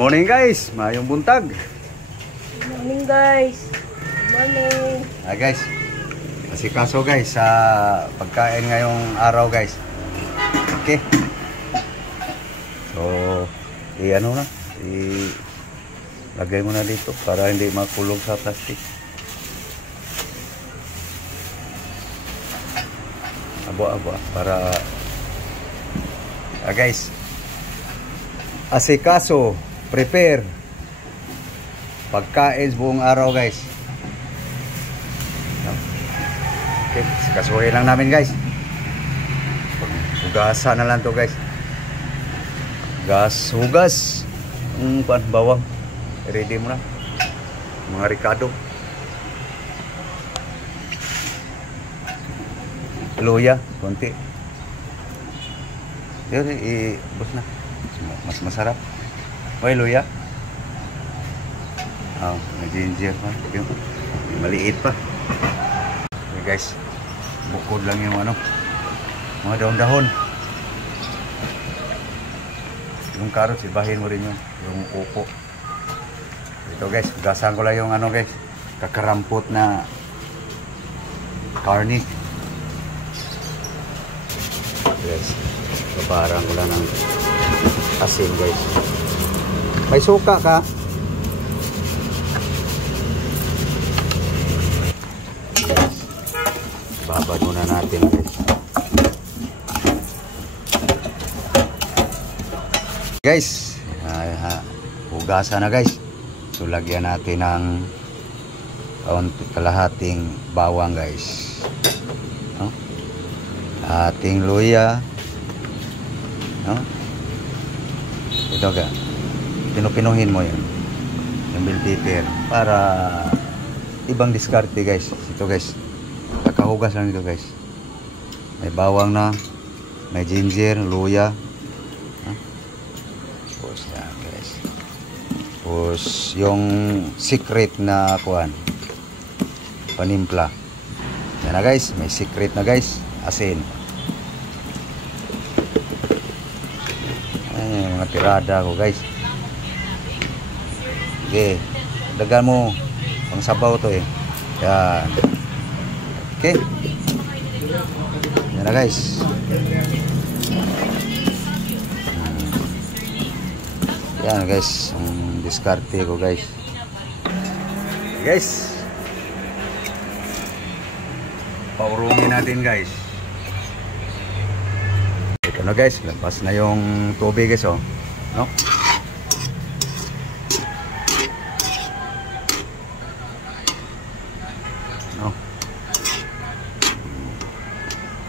Morning guys, mayong buntag. Good morning guys. Good morning. Guys, asikaso guys sa pagkain ngayong araw guys. Okay. So, ano na, lagay mo na dito para hindi makulog sa plastic. Abo para guys. Asikaso, prepare pagkain buong araw guys. Okay, sikasuhin lang namin guys. Hugasan na lang to guys. Hugas bawang ready mo na mga ricado, luya konti yun, ibos na mas masarap. May luya, may ginger pa, yung maliit pa. Okay guys, bukod lang yung mga dahon-dahon. Yung carrots, ibahin mo rin yung upo. Ito guys, gasan ko lang yung guys, kakarampot na karni. Guys, babarang ko lang ng asin guys. May suka ka? Babad muna natin guys. Hugasan na guys. So lagyan natin ng kalahating bawang guys, kalahating luya, ito ka, pinupinuhin mo yung bell pepper para ibang diskarte guys. Ito guys, kakahugas lang ito guys. May bawang na, may ginger, luya, tapos yan guys. Tapos yung secret na panimpla yan na guys, may secret na guys, asin. Mga tirada ko guys. Okay, dagan mo pang sabaw to yan. Okay, yan na guys. Yan guys, ang diskarte ko guys. Guys, paurungin natin guys. Ito na guys, lampas na yung tubig guys, no?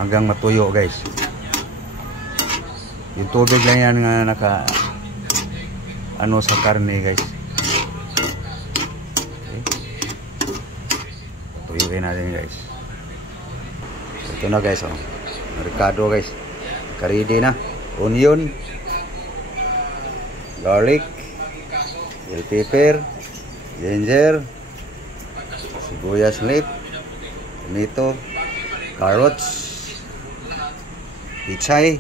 Hanggang matuyo guys. Yung tubig lang yan nga sa karne guys. Okay. Tuyuin natin guys. Ito na guys, ricado guys. Ready na. Onion, garlic, bell pepper, ginger, sibuyas leaf, tomato, carrots, pichay,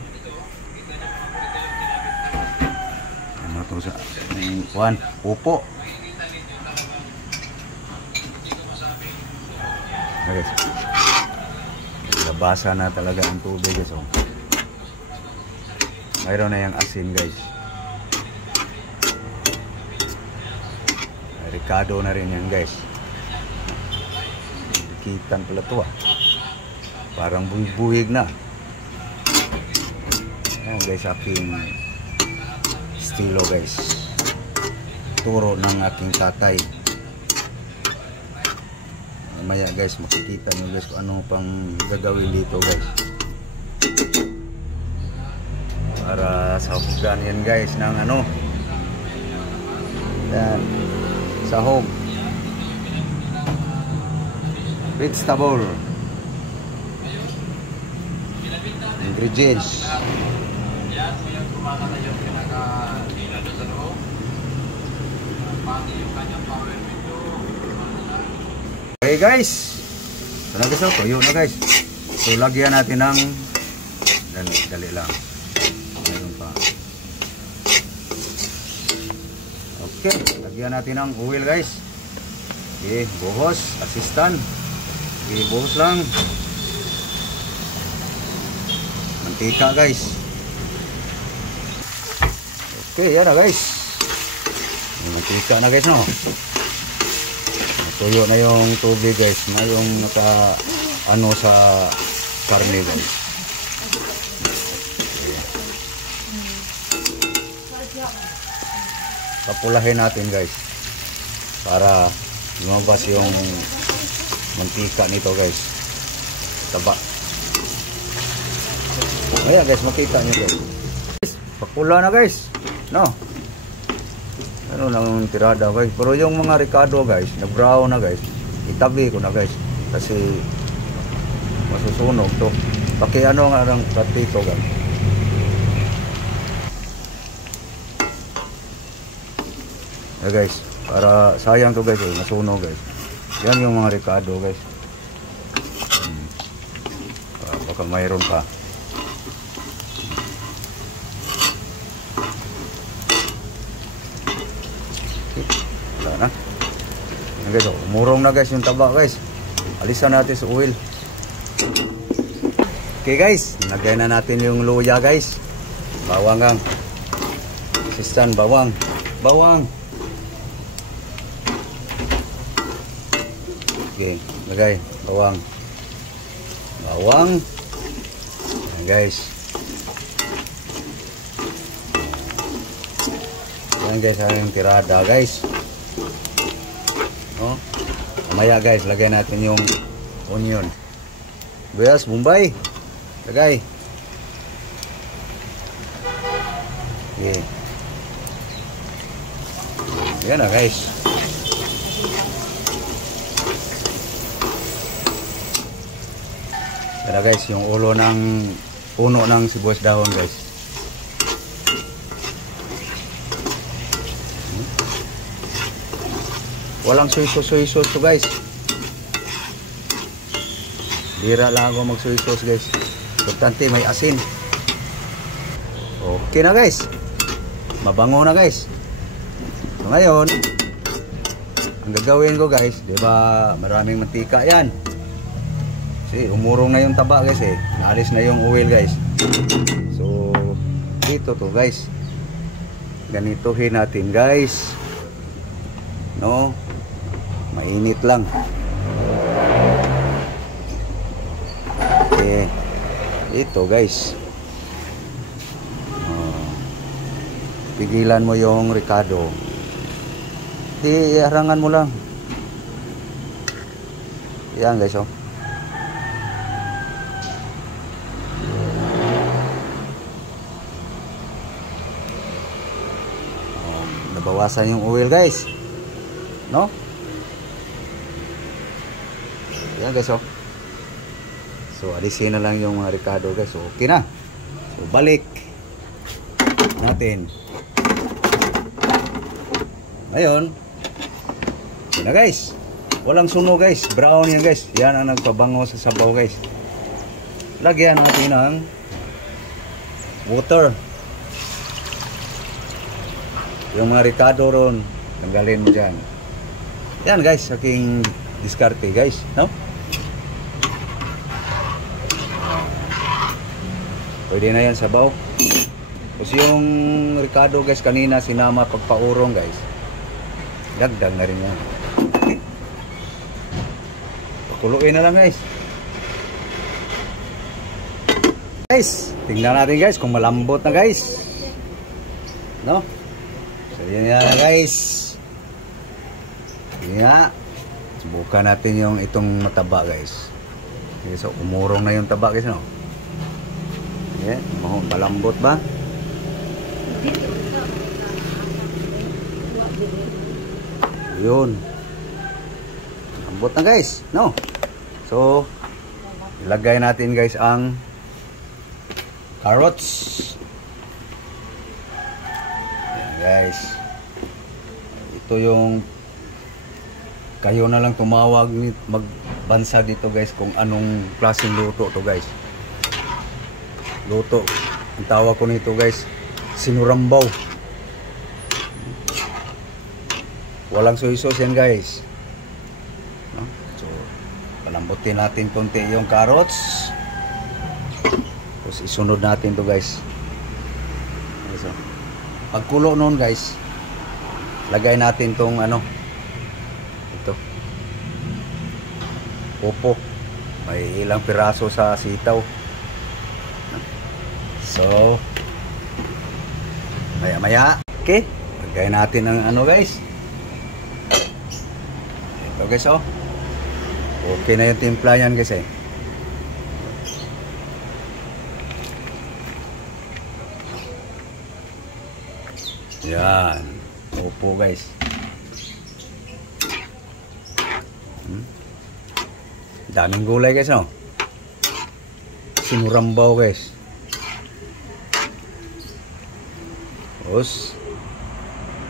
upo. Okay. Labasa na talaga ang tubig guys. Mayroon na yung asin guys. Ricado na rin yan guys. Dikitan pala to parang buhig na. Ayan guys, aking estilo guys. Turo ng aking tatay. Mamaya guys, makikita nyo guys kung ano pang gagawin dito guys. Para sahugan yan guys ng yan, sahog, vegetable, ingredients. Okay guys, ito na guys, tuyo na guys. So lagyan natin ng dali lang. Meron pa. Okay, lagyan natin ng oil guys. Okay, buhos, assistant. Okay, buhos lang. Mantika guys. Okay, yan na guys. Mantika na guys, no. Tuyo na yung tubig guys, na yung naka ano sa karne guys. Papulahin natin guys para lumabas yung mantika nito guys. Taba. Ayan guys, makita nyo guys. Papula na guys, no. Ano lang tirada guys. Pero yung mga Ricardo guys, nag-brown na guys, itabi ko na guys. Kasi masusunog to. Paki ano nga ng platito guys. Yeah guys, para sayang to guys, masunog guys. Yan yung mga Ricardo guys. Baka mayroon pa. Wala na. Yan guys, umurong na guys yung taba guys. Alisan natin sa oil. Okay guys, lagay na natin yung luya guys. Bawang ang. Assistant, bawang. Bawang. Okay, lagay. Bawang. Bawang. Yan guys. Yan guys, ang tirada guys. Oh. Mamaya guys, lagay natin yung onion. Buyas, Bombay. Lagay. Okay. Yan na guys. Yan na guys, yung ulo ng puno ng sibuyas dahon guys. Walang soy-sauce to guys. Bira lang ako mag-soy-sauce guys. Importante may asin. Okay na guys. Mabango na guys. So ngayon, ang gagawin ko guys, 'di ba, maraming mantika 'yan. Kasi umurong na yung taba guys eh. Naalis na yung oil guys. So dito to guys. Ganituhin natin guys. No? Mainit lang. Okay. Ito guys. Pigilan mo yung Ricardo. Di harangan mo lang. Yan guys oh. Nabawasan yung oil guys. No? Yan guys oh. So alisin na lang yung mga Ricardo guys. So okay na. So balik natin. Ngayon, yun na guys. Walang sunog guys. Brown yan guys. Yan ang nagpabango sa sabaw guys. Lagyan natin ng water. Yung mga Ricardo ron, tanggalin mo dyan. Yan guys, aking diskarte guys, no? Pwede na yan sabaw. Tapos yung Ricardo guys, kanina sinama pagpaurong guys. Dagdag na rin yan. Pakuluin na lang guys. Guys, tingnan natin guys kung malambot na guys. No? So yun na guys. Yun nga. Subukan natin yung itong mataba guys. Okay, so umurong na yung taba guys, no? Yan, malambot ba? Yun. Malambot na guys, no? So ilagay natin guys ang carrots. Yan guys. Ito yung kayo na lang tumawag, magbansa dito guys kung anong klaseng luto to guys. Luto, ang tawag ko nito guys, sinurambaw. Walang soy sauce yan guys. No? So, palambutin natin konti yung carrots. Tapos isunod natin to guys. So, pagkulo noon guys, lagay natin tong ano, ito, upo. May ilang piraso sa sitaw. So, maya-maya. Okay, lagay natin ang ano guys. Ito guys, oh. Okay na yung timpla yan guys eh. Yan. Upo guys. Daming gulay guys, no? Sinurambaw guys. Tapos,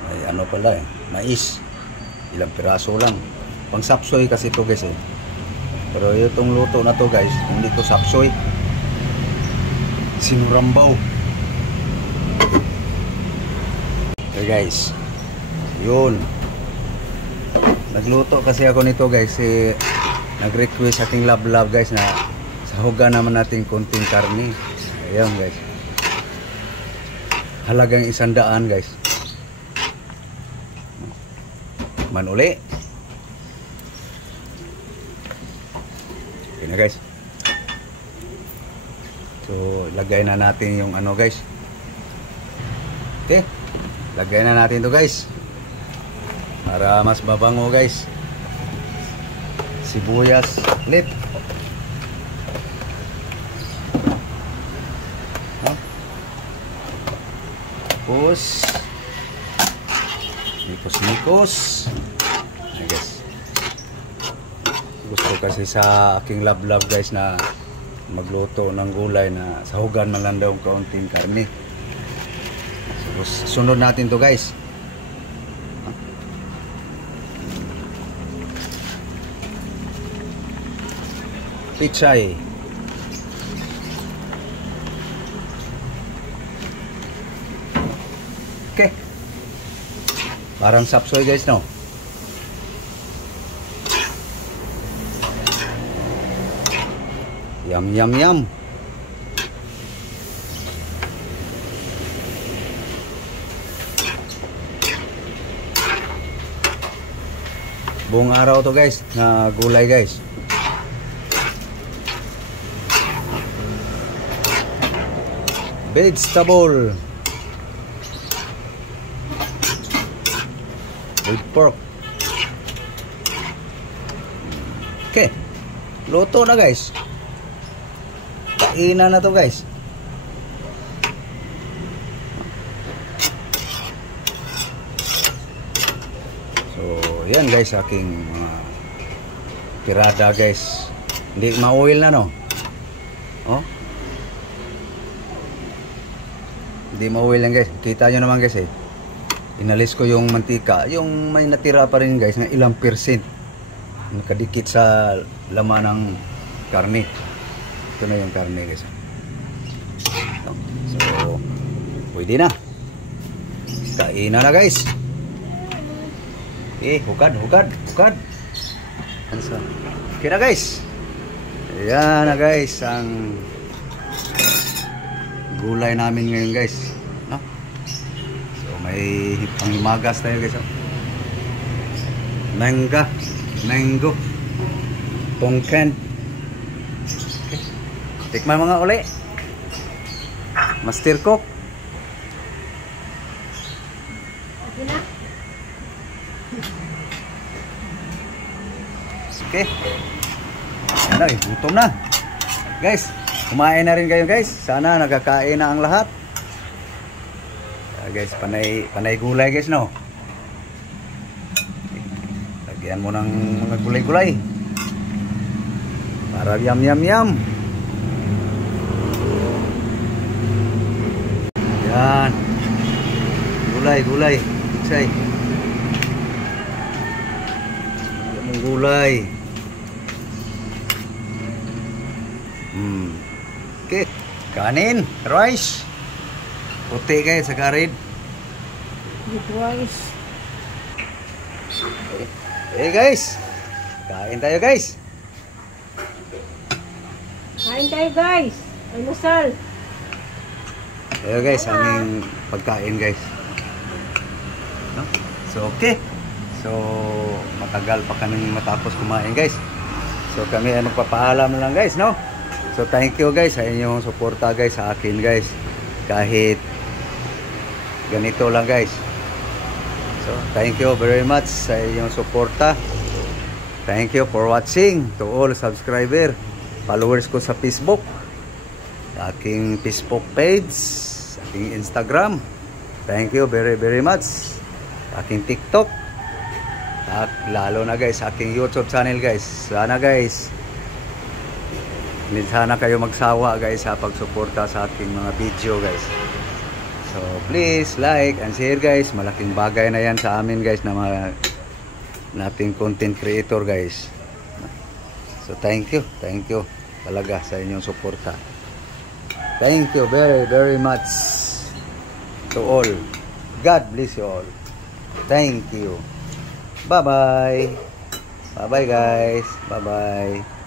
may ano pala eh, mais. Ilang piraso lang. Pang sapsoy kasi to guys eh. Pero itong luto na to guys, hindi to sapsoy. Sinurambaw. Okay guys, yun. Nagluto kasi ako nito guys eh, nag-request aking love guys na sahugan naman natin konting karni. Ayan guys, halagang 100 guys. Man uli. Okay na guys. So lagay na natin yung ano guys. Okay, lagay na natin to guys para mas mabango guys. Sibuyas ulit. Tapos nikos-nikos. Ayan guys. Gusto kasi sa aking love guys na magluto ng gulay na sahugan man lang daw kaunting karne. So, sunod natin to guys. Pichay. Okay. Parang sapsoy guys, no? Yum yum yum. Buong araw to guys na gulay guys. Vegetable with pork. Okay, luto na guys. Kainan na to guys. So yan guys, aking pirada guys. Hindi ma-oil na, no? Oh, hindi ma-oil lang guys. Kita nyo naman guys eh. Inalis ko yung mantika. Yung may natira pa rin guys, ng ilang percent nakadikit sa laman ng karne. Ito na yung karne guys. So pwede na. Kainan na guys. Hukad. Okay na guys. Ayan na guys ang gulay namin ngayon guys, no? So may panghimagas tayo guys, oh. Mango tongkan. Okay. Tikman mga uli. Master Cook. Okay na? Okay. Ano eh, gutom na. Guys, kumain na rin kayo guys. Sana nagkakain na ang lahat. Guys, panay gulay guys, no? Lagyan mo ng mga gulay-gulay para yum. Yan. Gulay. Say. Yung gulay. Okay. Kanin, rice. Puti guys sa karin. With rice. Okay guys, kain tayo guys. Kain tayo guys. Almusal. Ayo guys, aming pagkain guys. No? So okay. So matagal pa kaming matapos kumain guys. So kami ay magpapaalam na lang guys, no? So thank you guys sa inyong suporta guys sa akin guys. Kahit ganito lang guys. So thank you very much sa inyong suporta. Thank you for watching to all subscriber, followers ko sa Facebook, aking Facebook page, aking Instagram. Thank you very very much. Aking TikTok. At lalo na guys, aking YouTube channel guys. Sana guys, hindi sana kayo magsawa guys sa pagsuporta sa aking mga video guys. So please like and share guys. Malaking bagay na yan sa amin guys na mga nating content creator guys. So thank you talaga sa inyong suporta. Thank you very very much to all. God bless you all. Thank you. Bye bye. Bye bye guys. Bye bye.